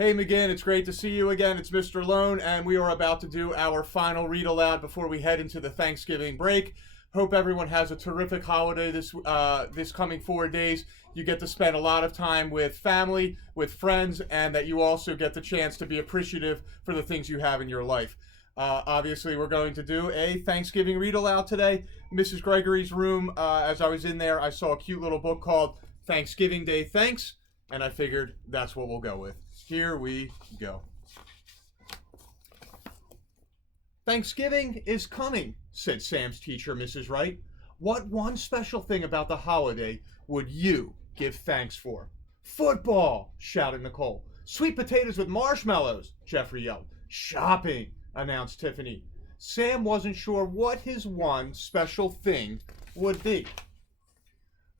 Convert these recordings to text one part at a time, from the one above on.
Hey McGinn, it's great to see you again. It's Mr. Lohn, and we are about to do our final read aloud before we head into the Thanksgiving break. Hope everyone has a terrific holiday this coming 4 days. You get to spend a lot of time with family, with friends, and that you also get the chance to be appreciative for the things you have in your life. Obviously, we're going to do a Thanksgiving read aloud today. Mrs. Gregory's room, as I was in there, I saw a cute little book called Thanksgiving Day Thanks, and I figured that's what we'll go with. Here we go. Thanksgiving is coming, said Sam's teacher, Mrs. Wright. What one special thing about the holiday would you give thanks for? Football, shouted Nicole. Sweet potatoes with marshmallows, Jeffrey yelled. Shopping, announced Tiffany. Sam wasn't sure what his one special thing would be.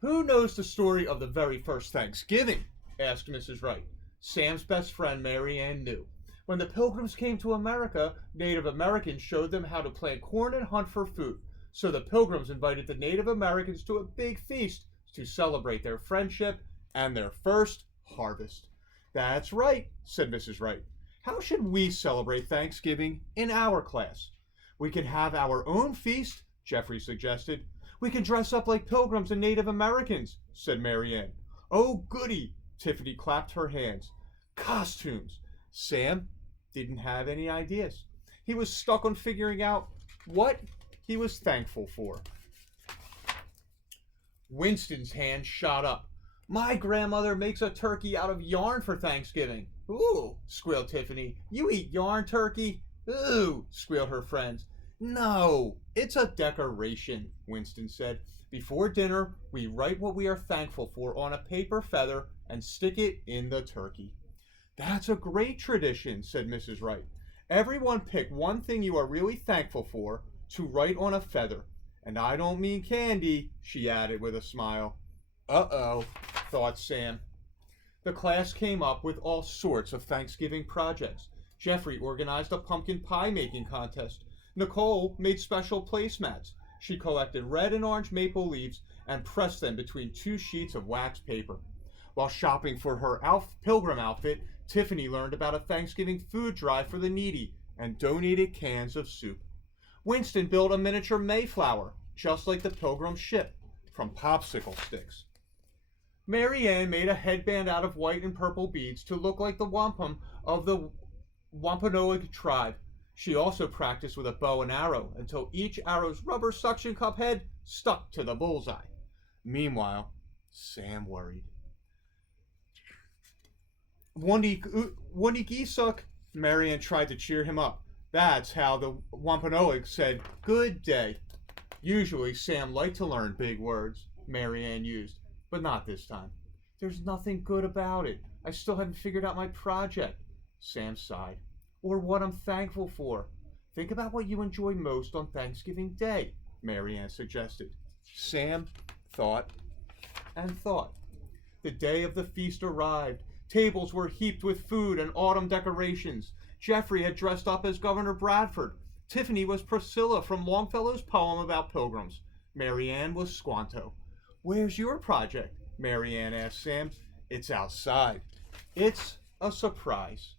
Who knows the story of the very first Thanksgiving? Asked Mrs. Wright. Sam's best friend, Mary Ann, knew. When the Pilgrims came to America, Native Americans showed them how to plant corn and hunt for food. So the Pilgrims invited the Native Americans to a big feast to celebrate their friendship and their first harvest. That's right, said Mrs. Wright. How should we celebrate Thanksgiving in our class? We can have our own feast, Jeffrey suggested. We can dress up like Pilgrims and Native Americans, said Mary Ann. Oh, goody, Tiffany clapped her hands. Costumes. Sam didn't have any ideas. He was stuck on figuring out what he was thankful for. Winston's hand shot up. My grandmother makes a turkey out of yarn for Thanksgiving. Ooh, squealed Tiffany. You eat yarn turkey? Ooh, squealed her friends. No, it's a decoration, Winston said. Before dinner, we write what we are thankful for on a paper feather and stick it in the turkey. That's a great tradition, said Mrs. Wright. Everyone pick one thing you are really thankful for to write on a feather. And I don't mean candy, she added with a smile. Uh-oh, thought Sam. The class came up with all sorts of Thanksgiving projects. Jeffrey organized a pumpkin pie making contest. Nicole made special placemats. She collected red and orange maple leaves and pressed them between 2 sheets of wax paper. While shopping for her pilgrim outfit, Tiffany learned about a Thanksgiving food drive for the needy and donated cans of soup. Winston built a miniature Mayflower, just like the Pilgrim ship, from popsicle sticks. Mary Ann made a headband out of white and purple beads to look like the wampum of the Wampanoag tribe. She also practiced with a bow and arrow until each arrow's rubber suction cup head stuck to the bullseye. Meanwhile, Sam worried. Wunigisuk, Mary Ann tried to cheer him up. That's how the Wampanoag said, good day. Usually, Sam liked to learn big words, Mary Ann used, but not this time. There's nothing good about it. I still haven't figured out my project. Sam sighed. Or what I'm thankful for. Think about what you enjoy most on Thanksgiving Day, Mary Ann suggested. Sam thought and thought. The day of the feast arrived. Tables were heaped with food and autumn decorations. Jeffrey had dressed up as Governor Bradford. Tiffany was Priscilla from Longfellow's poem about pilgrims. Mary Ann was Squanto. Where's your project? Mary Ann asked Sam. It's outside. It's a surprise.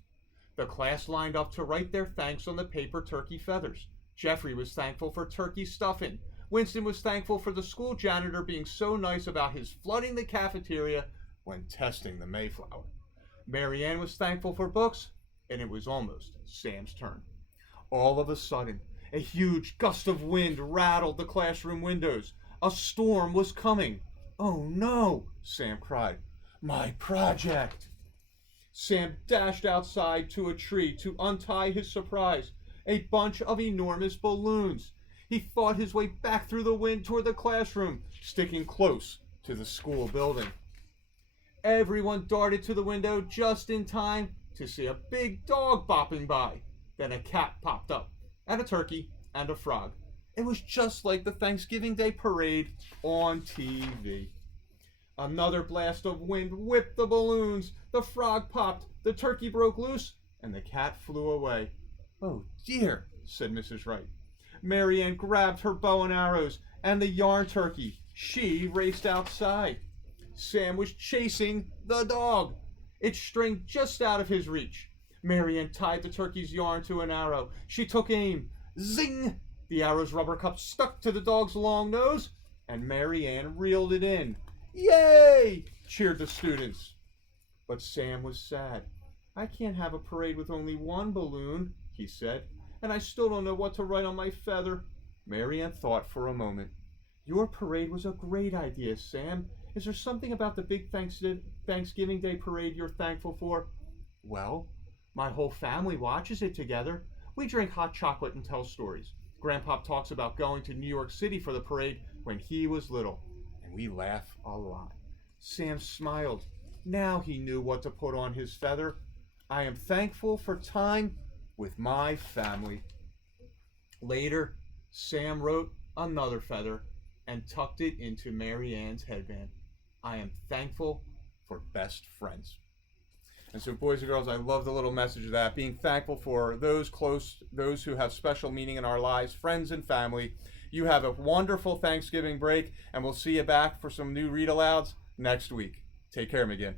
The class lined up to write their thanks on the paper turkey feathers. Jeffrey was thankful for turkey stuffing. Winston was thankful for the school janitor being so nice about his flooding the cafeteria when testing the Mayflower. Mary Ann was thankful for books, and it was almost Sam's turn. All of a sudden, a huge gust of wind rattled the classroom windows. A storm was coming. Oh no, Sam cried. My project! Sam dashed outside to a tree to untie his surprise, a bunch of enormous balloons. He fought his way back through the wind toward the classroom, sticking close to the school building. Everyone darted to the window just in time to see a big dog bopping by. Then a cat popped up, and a turkey, and a frog. It was just like the Thanksgiving Day parade on TV. Another blast of wind whipped the balloons. The frog popped, the turkey broke loose, and the cat flew away. Oh dear, said Mrs. Wright. Mary Ann grabbed her bow and arrows and the yarn turkey. She raced outside. Sam was chasing the dog. its string just out of his reach. Marianne tied the turkey's yarn to an arrow. She took aim. Zing! The arrow's rubber cup stuck to the dog's long nose, and Marianne reeled it in. Yay! Cheered the students. But Sam was sad. I can't have a parade with only one balloon, he said, and I still don't know what to write on my feather. Marianne thought for a moment. Your parade was a great idea, Sam. Is there something about the big Thanksgiving Day parade you're thankful for? Well, my whole family watches it together. We drink hot chocolate and tell stories. Grandpa talks about going to New York City for the parade when he was little, and we laugh a lot. Sam smiled. Now he knew what to put on his feather. I am thankful for time with my family. Later, Sam wrote another feather and tucked it into Marianne's headband. I am thankful for best friends. And so, boys and girls, I love the little message of that, being thankful for those close, those who have special meaning in our lives, friends and family. You have a wonderful Thanksgiving break, and we'll see you back for some new read-alouds next week. Take care, McGinn.